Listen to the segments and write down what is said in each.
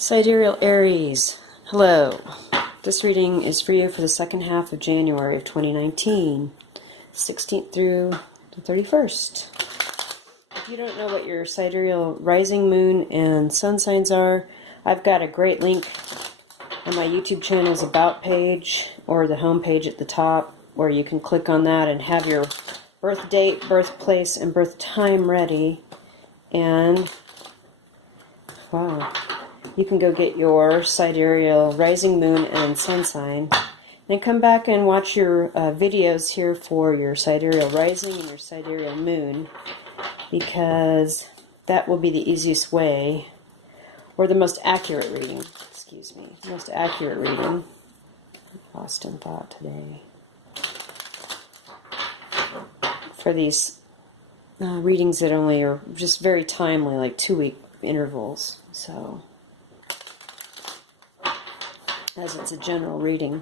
Sidereal Aries, hello. This reading is for you for the second half of January of 2019, 16th through the 31st. If you don't know what your sidereal rising moon and sun signs are, I've got a great link on my YouTube channel's About page or the home page at the top where you can click on that and have your birth date, birthplace, and birth time ready. And wow. You can go get your sidereal rising moon and sun sign. Then come back and watch your videos here for your sidereal rising and your sidereal moon, because that will be the easiest way, or the most accurate reading, excuse me, the most accurate reading. Lost in thought today. For these readings that only are just very timely, like 2-week intervals. So, as it's a general reading.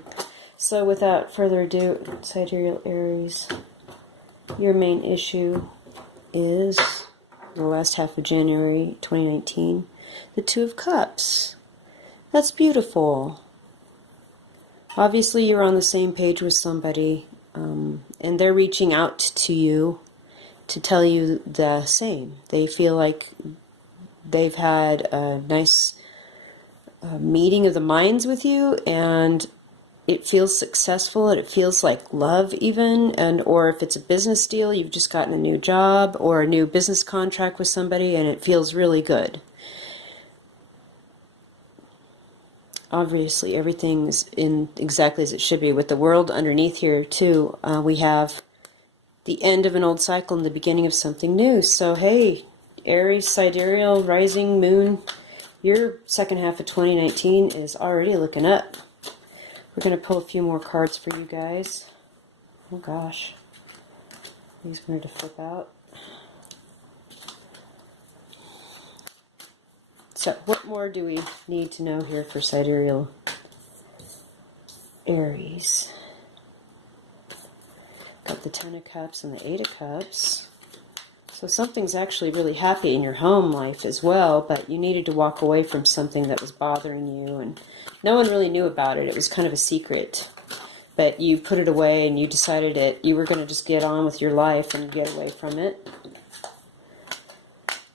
So without further ado, Sidereal Aries, your main issue is the last half of January 2019, the Two of Cups. That's beautiful. Obviously you're on the same page with somebody, and they're reaching out to you to tell you the same. They feel like they've had a nice meeting of the minds with you, and it feels successful, and it feels like love even, and or if it's a business deal, you've just gotten a new job or a new business contract with somebody and it feels really good. Obviously everything's in exactly as it should be. With the world underneath here too, we have the end of an old cycle and the beginning of something new. So hey, Aries, sidereal, rising moon, your second half of 2019 is already looking up. We're going to pull a few more cards for you guys. Oh gosh. These are going to flip out. So, what more do we need to know here for sidereal Aries? Got the Ten of Cups and the Eight of Cups. So something's actually really happy in your home life as well, but you needed to walk away from something that was bothering you, and no one really knew about it. It was kind of a secret, but you put it away and you decided that you were going to just get on with your life and get away from it.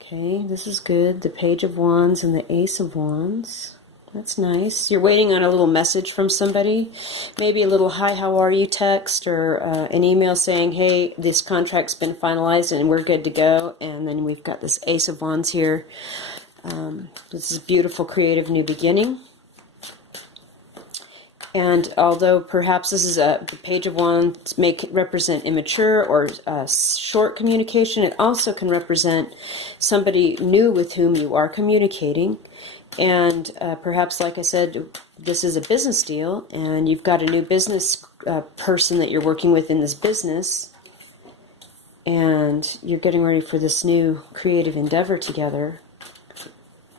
Okay, this is good. The Page of Wands and the Ace of Wands. That's nice. You're waiting on a little message from somebody, maybe a little "hi, how are you" text, or an email saying, hey, this contract's been finalized and we're good to go. And then we've got this Ace of Wands here. This is a beautiful, creative new beginning. And although perhaps this is the Page of Wands may represent immature or short communication, it also can represent somebody new with whom you are communicating. And perhaps, like I said, this is a business deal, and you've got a new business person that you're working with in this business, and you're getting ready for this new creative endeavor together,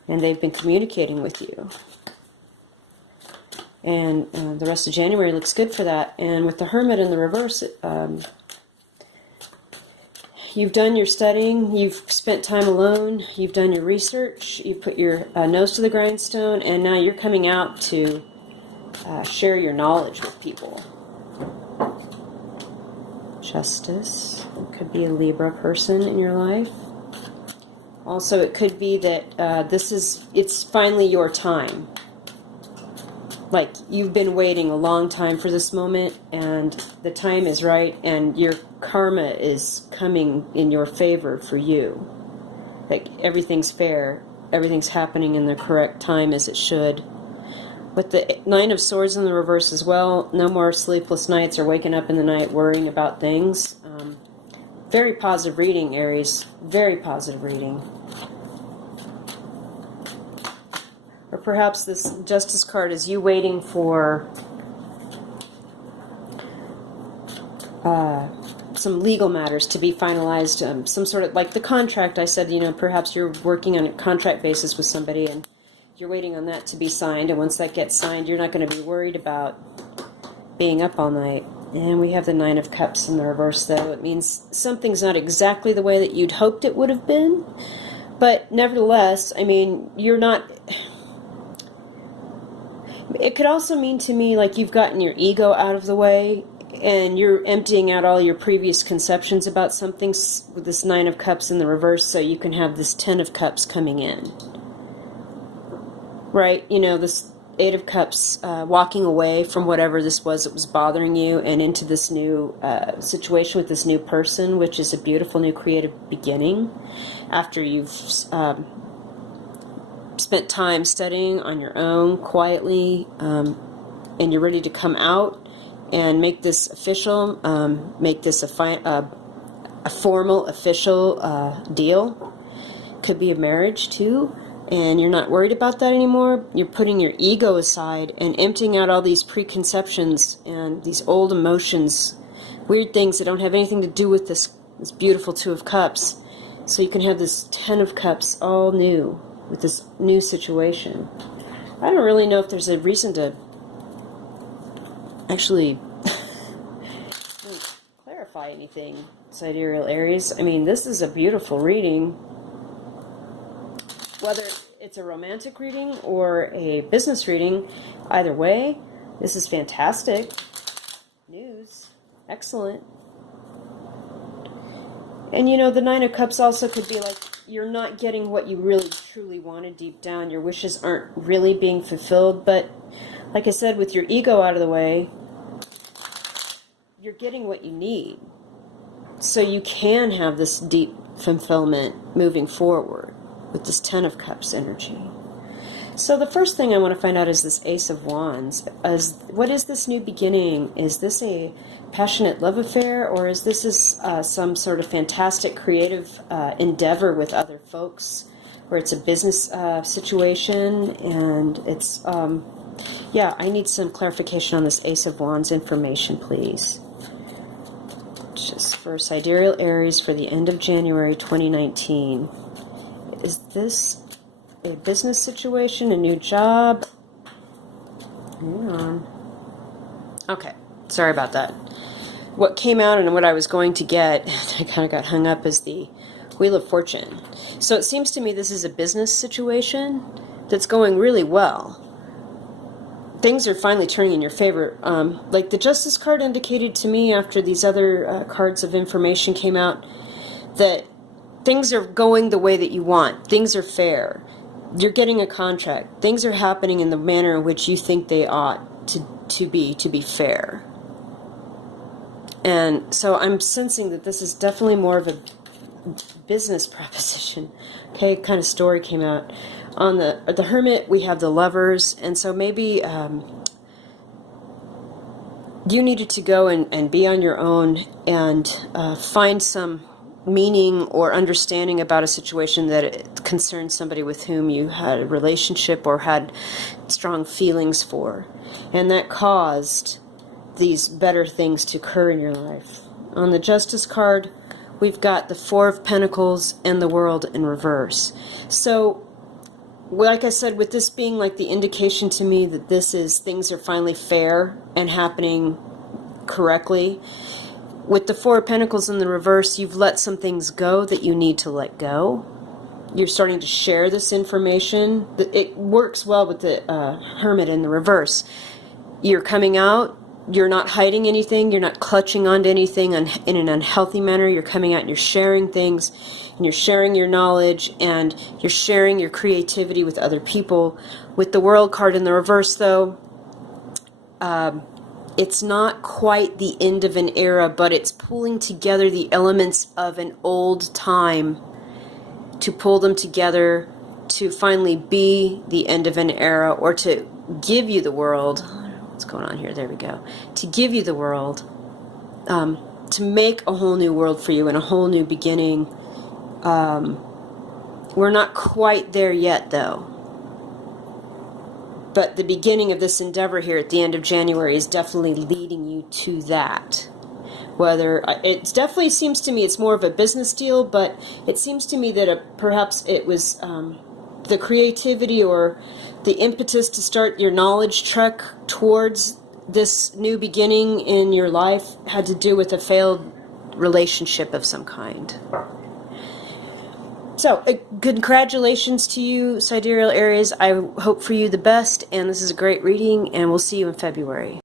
and they've been communicating with you. And the rest of January looks good for that. And with the Hermit in the reverse, you've done your studying, you've spent time alone, you've done your research, you've put your nose to the grindstone, and now you're coming out to share your knowledge with people. Justice. It could be a Libra person in your life. Also, it could be that it's finally your time. Like, you've been waiting a long time for this moment, and the time is right, and your karma is coming in your favor for you. Like, everything's fair, everything's happening in the correct time as it should. With the Nine of Swords in the reverse as well, no more sleepless nights or waking up in the night worrying about things. Very positive reading, Aries. Very positive reading. Or perhaps this Justice card is you waiting for some legal matters to be finalized, some sort of, like the contract I said, perhaps you're working on a contract basis with somebody and you're waiting on that to be signed, and once that gets signed, you're not going to be worried about being up all night. And we have the Nine of Cups in the reverse, though. It means something's not exactly the way that you'd hoped it would have been, but nevertheless, I mean, you're not... It could also mean to me like you've gotten your ego out of the way and you're emptying out all your previous conceptions about something with this Nine of Cups in the reverse, so you can have this Ten of Cups coming in. Right? You know, this Eight of Cups, walking away from whatever this was that was bothering you and into this new situation with this new person, which is a beautiful new creative beginning after you've spent time studying on your own quietly, and you're ready to come out and make this official, make this a formal, official deal. Could be a marriage too, and you're not worried about that anymore. You're putting your ego aside and emptying out all these preconceptions and these old emotions, weird things that don't have anything to do with this beautiful Two of Cups, so you can have this Ten of Cups all new with this new situation. I don't really know if there's a reason to actually clarify anything, Sidereal Aries. I mean, this is a beautiful reading. Whether it's a romantic reading or a business reading, either way, this is fantastic news. Excellent. And you know, the Nine of Cups also could be like you're not getting what you really truly wanted deep down. Your wishes aren't really being fulfilled, but like I said, with your ego out of the way, you're getting what you need. So you can have this deep fulfillment moving forward with this Ten of Cups energy. So the first thing I want to find out is this Ace of Wands. What is this new beginning? Is this a passionate love affair, or is this some sort of fantastic creative endeavor with other folks, where it's a business situation? And it's, yeah, I need some clarification on this Ace of Wands information, please. Just for Sidereal Aries for the end of January 2019. Is this a business situation, a new job? Hang on. Okay, sorry about that. What came out and what I was going to get, I kind of got hung up, is the Wheel of Fortune. So it seems to me this is a business situation that's going really well. Things are finally turning in your favor. Like the Justice card indicated to me after these other cards of information came out, that things are going the way that you want. Things are fair. You're getting a contract. Things are happening in the manner in which you think they ought to be fair. And so I'm sensing that this is definitely more of a business proposition. Okay, kind of story came out. On the Hermit, we have the Lovers, and so maybe you needed to go and be on your own and find some meaning or understanding about a situation that it concerns somebody with whom you had a relationship or had strong feelings for, and that caused these better things to occur in your life. On the Justice card, we've got the Four of Pentacles and the World in reverse. So like I said, with this being like the indication to me that this is, things are finally fair and happening correctly. With the Four of Pentacles in the reverse, you've let some things go that you need to let go. You're starting to share this information. It works well with the Hermit in the reverse. You're coming out. You're not hiding anything. You're not clutching onto anything in an unhealthy manner. You're coming out and you're sharing things, and you're sharing your knowledge, and you're sharing your creativity with other people. With the World card in the reverse, though, it's not quite the end of an era, but it's pulling together the elements of an old time to pull them together to finally be the end of an era, or to give you the world. What's going on here? There we go. To give you the world, to make a whole new world for you and a whole new beginning. We're not quite there yet, though. But the beginning of this endeavor here at the end of January is definitely leading you to that. Whether it definitely seems to me it's more of a business deal, but it seems to me that perhaps it was the creativity or the impetus to start your knowledge trek towards this new beginning in your life had to do with a failed relationship of some kind. So, congratulations to you, Sidereal Aries. I hope for you the best, and this is a great reading, and we'll see you in February.